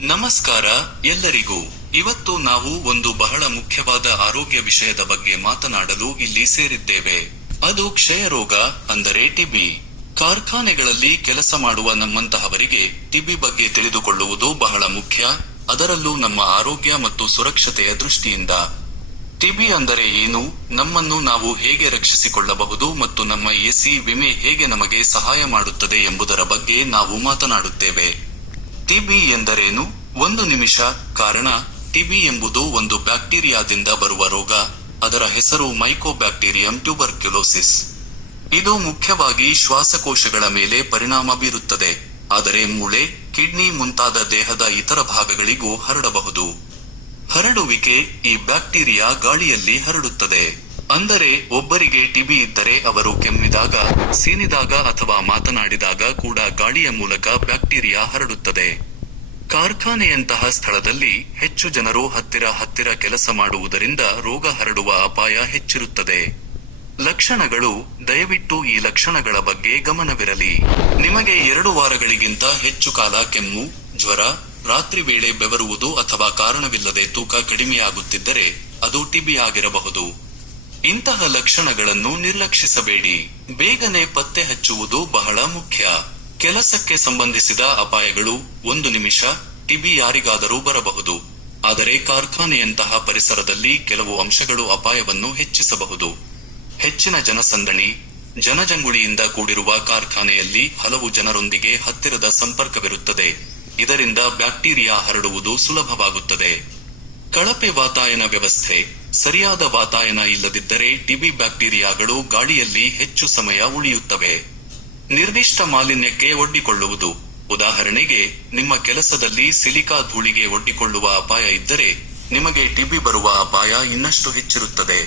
ನಮಸ್ಕಾರ ಎಲ್ಲರಿಗೂ. ಇವತ್ತು ನಾವು ಒಂದು ಬಹಳ ಮುಖ್ಯವಾದ ಆರೋಗ್ಯ ವಿಷಯದ ಬಗ್ಗೆ ಮಾತನಾಡಲು ಇಲ್ಲಿ ಸೇರಿದ್ದೇವೆ. ಅದು ಕ್ಷಯ ರೋಗ ಅಂದರೆ ಟಿಬಿ. ಕಾರ್ಖಾನೆಗಳಲ್ಲಿ ಕೆಲಸ ಮಾಡುವ ನಮ್ಮಂತಹವರಿಗೆ ಟಿಬಿ ಬಗ್ಗೆ ತಿಳಿದುಕೊಳ್ಳುವುದು ಬಹಳ ಮುಖ್ಯ. ಅದರಲ್ಲೂ ನಮ್ಮ ಆರೋಗ್ಯ ಮತ್ತು ಸುರಕ್ಷತೆಯ ದೃಷ್ಟಿಯಿಂದ. ಟಿಬಿ ಅಂದರೆ ಏನು? ನಮ್ಮನ್ನು ನಾವು ಹೇಗೆ ರಕ್ಷಿಸಿಕೊಳ್ಳಬಹುದು ಮತ್ತು ನಮ್ಮ ಎಸಿ ವಿಮೆ ಹೇಗೆ ನಮಗೆ ಸಹಾಯ ಮಾಡುತ್ತದೆ ಎಂಬುದರ ಬಗ್ಗೆ ನಾವು ಮಾತನಾಡುತ್ತೇವೆ. ಟಿಬಿ ಎಂದರೇನು? ಒಂದು ನಿಮಿಷ. ಕಾರಣ, ಟಿಬಿ ಎಂಬುದು ಒಂದು ಬ್ಯಾಕ್ಟೀರಿಯಾದಿಂದ ಬರುವ ರೋಗ. ಅದರ ಹೆಸರು ಮೈಕೋಬ್ಯಾಕ್ಟೀರಿಯಂ ಟ್ಯೂಬರ್ಕ್ಯುಲೋಸಿಸ್. ಇದು ಮುಖ್ಯವಾಗಿ ಶ್ವಾಸಕೋಶಗಳ ಮೇಲೆ ಪರಿಣಾಮ ಬೀರುತ್ತದೆ. ಆದರೆ ಮೂಳೆ, ಕಿಡ್ನಿ ಮುಂತಾದ ದೇಹದ ಇತರ ಭಾಗಗಳಿಗೂ ಹರಡಬಹುದು. ಹರಡುವಿಕೆ ಈ ಬ್ಯಾಕ್ಟೀರಿಯಾ ಗಾಳಿಯಲ್ಲಿ ಹರಡುತ್ತದೆ. ಅಂದರೆ ಒಬ್ಬರಿಗೆ ಟಿಬಿ ಇದ್ದರೆ ಅವರು ಕೆಮ್ಮಿದಾಗ, ಸೀನಿದಾಗ ಅಥವಾ ಮಾತನಾಡಿದಾಗ ಕೂಡ ಗಾಳಿಯ ಮೂಲಕ ಬ್ಯಾಕ್ಟೀರಿಯಾ ಹರಡುತ್ತದೆ. ಕಾರ್ಖಾನೆಯಂತಹ ಸ್ಥಳದಲ್ಲಿ ಹೆಚ್ಚು ಜನರು ಹತ್ತಿರ ಹತ್ತಿರ ಕೆಲಸ ಮಾಡುವುದರಿಂದ ರೋಗ ಹರಡುವ ಅಪಾಯ ಹೆಚ್ಚಿರುತ್ತದೆ. ಲಕ್ಷಣಗಳು ದಯವಿಟ್ಟು ಈ ಲಕ್ಷಣಗಳ ಬಗ್ಗೆ ಗಮನವಿರಲಿ. ನಿಮಗೆ ಎರಡು ವಾರಗಳಿಗಿಂತ ಹೆಚ್ಚು ಕಾಲ ಕೆಮ್ಮು, ಜ್ವರ, ರಾತ್ರಿ ವೇಳೆ ಬೆವರುವುದು ಅಥವಾ ಕಾರಣವಿಲ್ಲದೆ ತೂಕ ಕಡಿಮೆಯಾಗುತ್ತಿದ್ದರೆ ಅದು ಟಿಬಿ ಆಗಿರಬಹುದು ಇಂತಹ ಲಕ್ಷಣಗಳನ್ನು ನಿರ್ಲಕ್ಷಿಸಬೇಡಿ. ಬೇಗನೆ ಪತ್ತೆ ಹಚ್ಚುವುದು ಬಹಳ ಮುಖ್ಯ. ಕೆಲಸಕ್ಕೆ ಸಂಬಂಧಿಸಿದ ಅಪಾಯಗಳು ಒಂದು ನಿಮಿಷ, ಟಿಬಿ ಯಾರಿಗಾದರೂ ಬರಬಹುದು. ಆದರೆ ಕಾರ್ಖಾನೆಯಂತಹ ಪರಿಸರದಲ್ಲಿ ಕೆಲವು ಅಂಶಗಳು ಅಪಾಯವನ್ನು ಹೆಚ್ಚಿಸಬಹುದು. ಹೆಚ್ಚಿನ ಜನಸಂದಣಿ, ಜನಜಂಗುಳಿಯಿಂದ ಕೂಡಿರುವ ಕಾರ್ಖಾನೆಯಲ್ಲಿ ಹಲವು ಜನರೊಂದಿಗೆ ಹತ್ತಿರದ ಸಂಪರ್ಕವಿರುತ್ತದೆ. ಇದರಿಂದ ಬ್ಯಾಕ್ಟೀರಿಯಾ ಹರಡುವುದು ಸುಲಭವಾಗುತ್ತದೆ. ಕಳಪೆ ವಾತಾಯನ ವ್ಯವಸ್ಥೆ. ಸರಿಯಾದ ವಾತಾಯನ ಇಲ್ಲದಿದ್ದರೆ ಟಿಬಿ ಬ್ಯಾಕ್ಟೀರಿಯಾಗಳು ಗಾಳಿಯಲ್ಲಿ ಹೆಚ್ಚು ಸಮಯ ಉಳಿಯುತ್ತವೆ. ನಿರ್ದಿಷ್ಟ ಮಾಲಿನ್ಯಕ್ಕೆ ಒಡ್ಡಿಕೊಳ್ಳುವುದು. ಉದಾಹರಣೆಗೆ, ನಿಮ್ಮ ಕೆಲಸದಲ್ಲಿ ಸಿಲಿಕಾ ಧೂಳಿಗೆ ಒಡ್ಡಿಕೊಳ್ಳುವ ಅಪಾಯ ಇದ್ದರೆ ನಿಮಗೆ ಟಿಬಿ ಬರುವ ಅಪಾಯ ಇನ್ನಷ್ಟು ಹೆಚ್ಚಿರುತ್ತದೆ.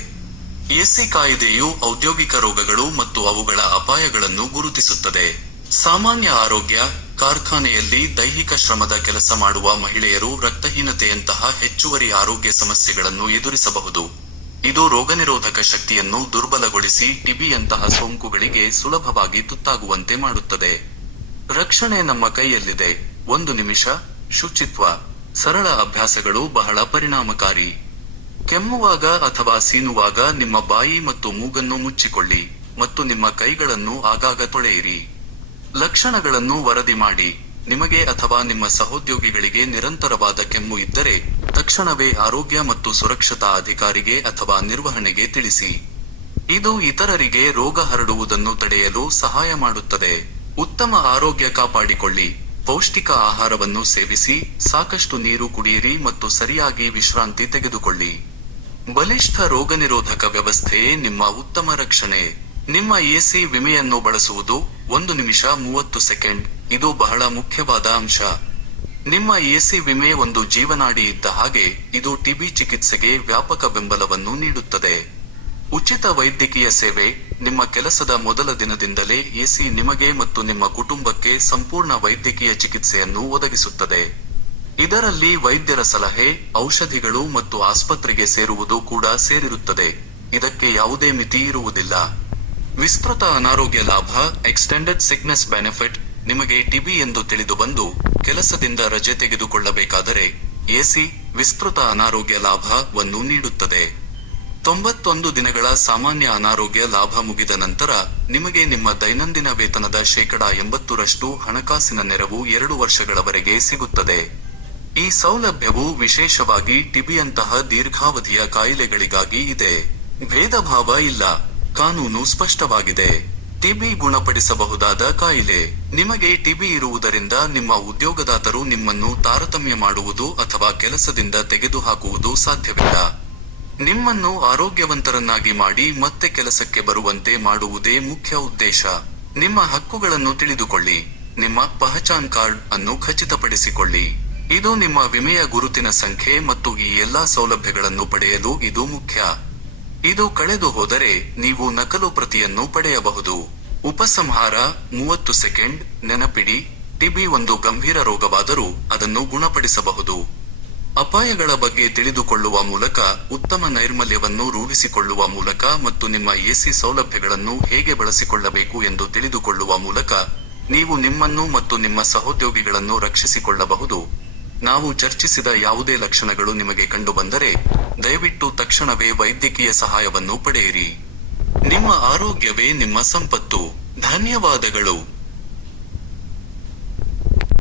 ಎಸ್ಸಿ ಕಾಯಿದೆಯು ಔದ್ಯೋಗಿಕ ರೋಗಗಳು ಮತ್ತು ಅವುಗಳ ಅಪಾಯಗಳನ್ನು ಗುರುತಿಸುತ್ತದೆ. ಸಾಮಾನ್ಯ ಆರೋಗ್ಯ ಕಾರ್ಖಾನೆಯಲ್ಲಿ ದೈಹಿಕ ಶ್ರಮದ ಕೆಲಸ ಮಾಡುವ ಮಹಿಳೆಯರು ರಕ್ತಹೀನತೆಯಂತಹ ಹೆಚ್ಚುವರಿ ಆರೋಗ್ಯ ಸಮಸ್ಯೆಗಳನ್ನು ಎದುರಿಸಬಹುದು. ಇದು ರೋಗನಿರೋಧಕ ಶಕ್ತಿಯನ್ನು ದುರ್ಬಲಗೊಳಿಸಿ ಟಿಬಿಯಂತಹ ಸೋಂಕುಗಳಿಗೆ ಸುಲಭವಾಗಿ ತುತ್ತಾಗುವಂತೆ ಮಾಡುತ್ತದೆ. ರಕ್ಷಣೆ ನಮ್ಮ ಕೈಯಲ್ಲಿದೆ. ಒಂದು ನಿಮಿಷ, ಶುಚಿತ್ವ. ಸರಳ ಅಭ್ಯಾಸಗಳು ಬಹಳ ಪರಿಣಾಮಕಾರಿ. ಕೆಮ್ಮುವಾಗ ಅಥವಾ ಸೀನುವಾಗ ನಿಮ್ಮ ಬಾಯಿ ಮತ್ತು ಮೂಗನ್ನು ಮುಚ್ಚಿಕೊಳ್ಳಿ ಮತ್ತು ನಿಮ್ಮ ಕೈಗಳನ್ನು ಆಗಾಗ ತೊಳೆಯಿರಿ. ಲಕ್ಷಣಗಳನ್ನು ವರದಿ ಮಾಡಿ. ನಿಮಗೆ ಅಥವಾ ನಿಮ್ಮ ಸಹೋದ್ಯೋಗಿಗಳಿಗೆ ನಿರಂತರವಾದ ಕೆಮ್ಮು ಇದ್ದರೆ ತಕ್ಷಣವೇ ಆರೋಗ್ಯ ಮತ್ತು ಸುರಕ್ಷತಾ ಅಧಿಕಾರಿಗೆ ಅಥವಾ ನಿರ್ವಹಣೆಗೆ ತಿಳಿಸಿ. ಇದು ಇತರರಿಗೆ ರೋಗ ಹರಡುವುದನ್ನು ತಡೆಯಲು ಸಹಾಯ ಮಾಡುತ್ತದೆ. ಉತ್ತಮ ಆರೋಗ್ಯ ಕಾಪಾಡಿಕೊಳ್ಳಿ. ಪೌಷ್ಟಿಕ ಆಹಾರವನ್ನು ಸೇವಿಸಿ, ಸಾಕಷ್ಟು ನೀರು ಕುಡಿಯಿರಿ ಮತ್ತು ಸರಿಯಾಗಿ ವಿಶ್ರಾಂತಿ ತೆಗೆದುಕೊಳ್ಳಿ. ಬಲಿಷ್ಠ ರೋಗನಿರೋಧಕ ವ್ಯವಸ್ಥೆಯೇ ನಿಮ್ಮ ಉತ್ತಮ ರಕ್ಷಣೆ. ನಿಮ್ಮ ಎಸಿ ವಿಮೆಯನ್ನು ಬಳಸುವುದು ಒಂದು ನಿಮಿಷ ಮೂವತ್ತು ಸೆಕೆಂಡ್. ಇದು ಬಹಳ ಮುಖ್ಯವಾದ ಅಂಶ. ನಿಮ್ಮ ಎಸಿ ವಿಮೆ ಒಂದು ಜೀವನಾಡಿ ಇದ್ದ ಹಾಗೆ ಇದು ಟಿಬಿ ಚಿಕಿತ್ಸೆಗೆ ವ್ಯಾಪಕ ಬೆಂಬಲವನ್ನು ನೀಡುತ್ತದೆ. ಉಚಿತ ವೈದ್ಯಕೀಯ ಸೇವೆ, ನಿಮ್ಮ ಕೆಲಸದ ಮೊದಲ ದಿನದಿಂದಲೇ ಎಸಿ ನಿಮಗೆ ಮತ್ತು ನಿಮ್ಮ ಕುಟುಂಬಕ್ಕೆ ಸಂಪೂರ್ಣ ವೈದ್ಯಕೀಯ ಚಿಕಿತ್ಸೆಯನ್ನು ಒದಗಿಸುತ್ತದೆ. ಇದರಲ್ಲಿ ವೈದ್ಯರ ಸಲಹೆ, ಔಷಧಿಗಳು ಮತ್ತು ಆಸ್ಪತ್ರೆಗೆ ಸೇರುವುದು ಕೂಡ ಸೇರಿರುತ್ತದೆ. ಇದಕ್ಕೆ ಯಾವುದೇ ಮಿತಿ ಇರುವುದಿಲ್ಲ. ವಿಸ್ತೃತ ಅನಾರೋಗ್ಯ ಲಾಭ ಎಕ್ಸ್ಟೆಂಡೆಡ್ ಸಿಕ್ನೆಸ್ ಬೆನಿಫಿಟ್ ನಿಮಗೆ ಟಿಬಿ ಎಂದು ತಿಳಿದು ಬಂದು ಕೆಲಸದಿಂದ ರಜೆ ತೆಗೆದುಕೊಳ್ಳಬೇಕಾದರೆ ಎಸಿ ವಿಸ್ತೃತ ಅನಾರೋಗ್ಯ ಲಾಭವನ್ನು ನೀಡುತ್ತದೆ. ತೊಂಬತ್ತೊಂದು ದಿನಗಳ ಸಾಮಾನ್ಯ ಅನಾರೋಗ್ಯ ಲಾಭ ಮುಗಿದ ನಂತರ ನಿಮಗೆ ನಿಮ್ಮ ದೈನಂದಿನ ವೇತನದ ಶೇಕಡಾ ಎಂಬತ್ತರಷ್ಟು ಹಣಕಾಸಿನ ನೆರವು ಎರಡು ವರ್ಷಗಳವರೆಗೆ ಸಿಗುತ್ತದೆ. ಈ ಸೌಲಭ್ಯವು ವಿಶೇಷವಾಗಿ ಟಿಬಿಯಂತಹ ದೀರ್ಘಾವಧಿಯ ಕಾಯಿಲೆಗಳಿಗಾಗಿ ಇದೆ. ಭೇದಭಾವ ಇಲ್ಲ. ಕಾನೂನು ಸ್ಪಷ್ಟವಾಗಿದೆ. ಟಿಬಿ ಗುಣಪಡಿಸಬಹುದಾದ ಕಾಯಿಲೆ. ನಿಮಗೆ ಟಿಬಿ ಇರುವುದರಿಂದ ನಿಮ್ಮ ಉದ್ಯೋಗದಾತರು ನಿಮ್ಮನ್ನು ತಾರತಮ್ಯ ಮಾಡುವುದು ಅಥವಾ ಕೆಲಸದಿಂದ ತೆಗೆದುಹಾಕುವುದು ಸಾಧ್ಯವಿಲ್ಲ. ನಿಮ್ಮನ್ನು ಆರೋಗ್ಯವಂತರನ್ನಾಗಿ ಮಾಡಿ ಮತ್ತೆ ಕೆಲಸಕ್ಕೆ ಬರುವಂತೆ ಮಾಡುವುದೇ ಮುಖ್ಯ ಉದ್ದೇಶ. ನಿಮ್ಮ ಹಕ್ಕುಗಳನ್ನು ತಿಳಿದುಕೊಳ್ಳಿ. ನಿಮ್ಮ ಪಹಚಾನ್ ಕಾರ್ಡ್ ಅನ್ನು ಖಚಿತಪಡಿಸಿಕೊಳ್ಳಿ. ಇದು ನಿಮ್ಮ ವಿಮೆಯ ಗುರುತಿನ ಸಂಖ್ಯೆ ಮತ್ತು ಈ ಎಲ್ಲಾ ಸೌಲಭ್ಯಗಳನ್ನು ಪಡೆಯಲು ಇದು ಮುಖ್ಯ. ಇದು ಕಳೆದು ಹೋದರೆ ನೀವು ನಕಲು ಪ್ರತಿಯನ್ನು ಪಡೆಯಬಹುದು. ಉಪಸಂಹಾರ ಮೂವತ್ತು ಸೆಕೆಂಡ್, ನೆನಪಿಡಿ, ಟಿಬಿ ಒಂದು ಗಂಭೀರ ರೋಗವಾದರೂ ಅದನ್ನು ಗುಣಪಡಿಸಬಹುದು. ಅಪಾಯಗಳ ಬಗ್ಗೆ ತಿಳಿದುಕೊಳ್ಳುವ ಮೂಲಕ ಉತ್ತಮ ನೈರ್ಮಲ್ಯವನ್ನು ರೂಪಿಸಿಕೊಳ್ಳುವ ಮೂಲಕ ಮತ್ತು ನಿಮ್ಮ ಎಸಿ ಸೌಲಭ್ಯಗಳನ್ನು ಹೇಗೆ ಬಳಸಿಕೊಳ್ಳಬೇಕು ಎಂದು ತಿಳಿದುಕೊಳ್ಳುವ ಮೂಲಕ ನೀವು ನಿಮ್ಮನ್ನು ಮತ್ತು ನಿಮ್ಮ ಸಹೋದ್ಯೋಗಿಗಳನ್ನು ರಕ್ಷಿಸಿಕೊಳ್ಳಬಹುದು. ನಾವು ಚರ್ಚಿಸಿದ ಯಾವುದೇ ಲಕ್ಷಣಗಳು ನಿಮಗೆ ಕಂಡುಬಂದರೆ ದಯವಿಟ್ಟು ತಕ್ಷಣವೇ ವೈದ್ಯಕೀಯ ಸಹಾಯವನ್ನು ಪಡೆಯಿರಿ. ನಿಮ್ಮ ಆರೋಗ್ಯವೇ ನಿಮ್ಮ ಸಂಪತ್ತು. ಧನ್ಯವಾದಗಳು.